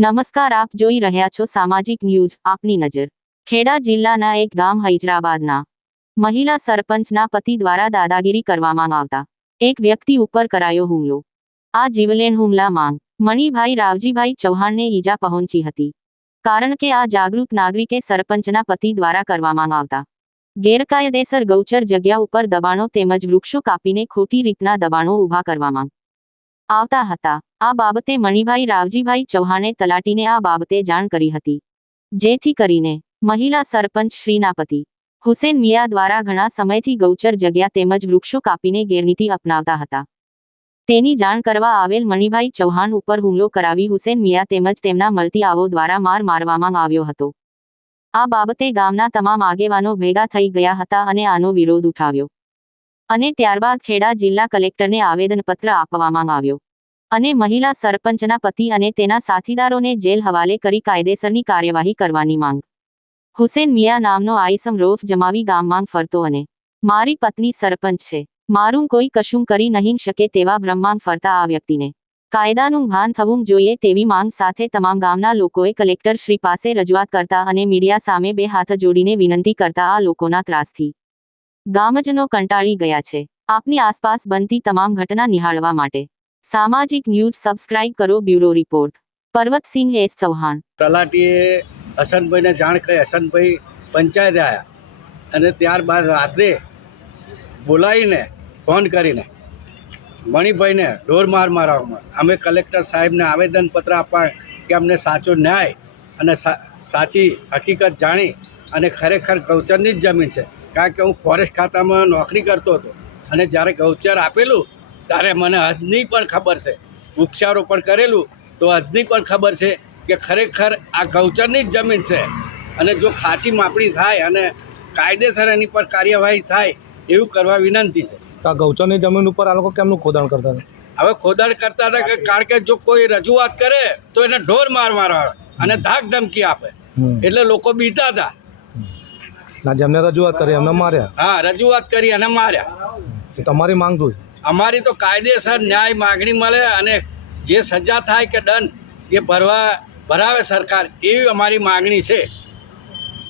નમસ્કાર, આપ જોઈ રહ્યા છો સામાજિક ન્યૂઝ, આપની નજર. ખેડા જિલ્લાના એક ગામ હૈદરાબાદના મહિલા સરપંચના પતિ દ્વારા દાદાગીરી કરવામાં આવતા. એક વ્યક્તિ ઉપર કરાયો હુમલો. આ જીવલેણ હુમલામાં મણિભાઈ રાવજીભાઈ ચૌહાણને ઈજા પહોંચી હતી. કારણ કે આ જાગૃત નાગરિકે સરપંચના પતિ દ્વારા કરવામાં આવતા. ગેરકાયદેસર ગૌચર જગ્યા ઉપર દબાણો તેમજ વૃક્ષો કાપીને ખોટી રીતના દબાણો ઊભા કરવામાં આવતા હતા. આ બાબતે મણિભાઈ રાવજીભાઈ ચૌહાણે તલાટીને આ બાબતે જાણ કરી હતી. જેથી કરીને મહિલા સરપંચ શ્રીનાપતિ હુસેન મિયા દ્વારા ઘણા સમયથી ગૌચર જગ્યા તેમજ વૃક્ષો કાપીને ગેરનીતિ અપનાવતા હતા. તેની જાણ કરવા આવેલ મણિભાઈ ચૌહાણ ઉપર હુમલો કરાવી હુસેન મિયા તેમજ તેમના મળતી આવો દ્વારા માર મારવામાં આવ્યો હતો. આ બાબતે ગામના તમામ આગેવાનો ભેગા થઈ ગયા હતા અને આનો વિરોધ ઉઠાવ્યો. અને ત્યારબાદ ખેડા જિલ્લા કલેક્ટરને આવેદનપત્ર આપવામાં આવ્યો. અને મહિલા સરપંચના પતિ અને તેના સાથીદારોને જેલ હવાલે કરી કાયદેસરની કાર્યવાહી કરવાની માંગ. હુસેન મિયા નામનો આઈસમ રોફ જમાવી ગામમાં ફરતો અને, મારી પત્ની સરપંચ છે. મારું કોઈ કશું કરી નહીં શકે તેવા બ્રહ્માંગ ફરતા આ વ્યક્તિને. કાયદાનું ભાન થવું જોઈએ તેવી માંગ સાથે તમામ ગામના લોકોએ કલેક્ટર શ્રી પાસે રજૂઆત કરતા અને મીડિયા સામે બે હાથ જોડીને વિનંતી કરતા આ લોકોના ત્રાસથી. ગામજનો કંટાળી ગયા છે. આપની આસપાસ બનતી તમામ ઘટના નિહાળવા માટે. સામાજિક ન્યૂઝ સબસ્ક્રાઇબ કરો bureau report. Parvatsinh S Chauhan. તલાટીએ હસનભાઈને જાણ કરી. હસનભાઈ પંચાયત આવ્યા અને ત્યારબાદ રાત્રે બોલાવીને, ફોન કરીને મણિભાઈને ઢોર માર મારવામાં. અમે કલેક્ટર સાહેબને આવેદનપત્ર આપવા કે અમને સાચો ન્યાય અને સાચી હકીકત જાણી અને ખરેખર ગૌચરની જ જમીન છે. કારણ કે હું ફોરેસ્ટ ખાતામાં નોકરી કરતો હતો અને જ્યારે ગૌચર આપેલું ત્યારે મને હદની પણ ખબર છે. વૃક્ષારોપણ કરેલું તો હદની પણ ખબર છે કે ખરેખર આ ગૌચરની જ જમીન છે. અને જો ખાંચી માપણી થાય અને કાયદેસર એની પર કાર્યવાહી થાય એવું કરવા વિનંતી છે. તો આ ગૌચરની જમીન ઉપર આ લોકો કેમનું ખોદાણ કરતા હતા? હવે ખોદાણ કરતા હતા કે કારણ કે જો કોઈ રજૂઆત કરે તો એને ઢોર માર મારવા અને ધાક ધમકી આપે. એટલે લોકો બીતા હતા. ના જેમને રજૂઆત કરી એમને માર્યા. હા રજૂઆત કરી અને માર્યા. તો તમારી માંગ જોઈ અમારી તો કાયદેસર ન્યાય માગણી મળે અને જે સજા થાય કે દંડ એ ભરવા ભરાવે સરકાર, એવી અમારી માગણી છે.